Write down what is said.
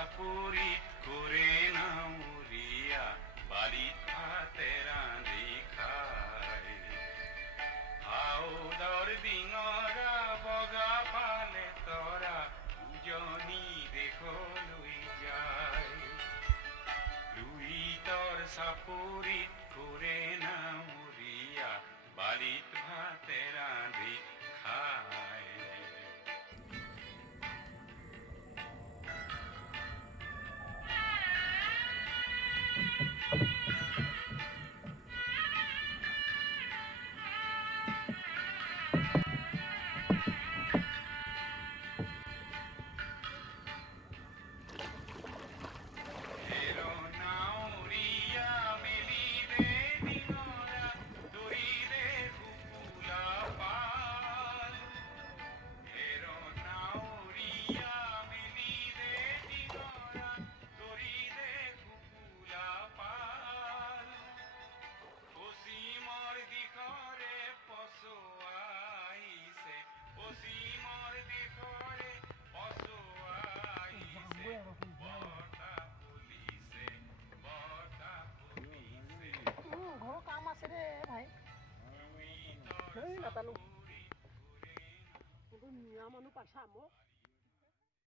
সাপুরি করে নাউরিয়া বালিত ভাতে রাঁধি খায় হাওদার ডিঙরা বগা পালে তরা উজনি দেখো লুই যায় লুই তোর সাপুরি করে নাউরিয়া বালিত ভাতে রাঁধি খায় ঘৰৰ কাম আছে দে ভাই নাজানো মিয়া মানুহ পাইছা মোক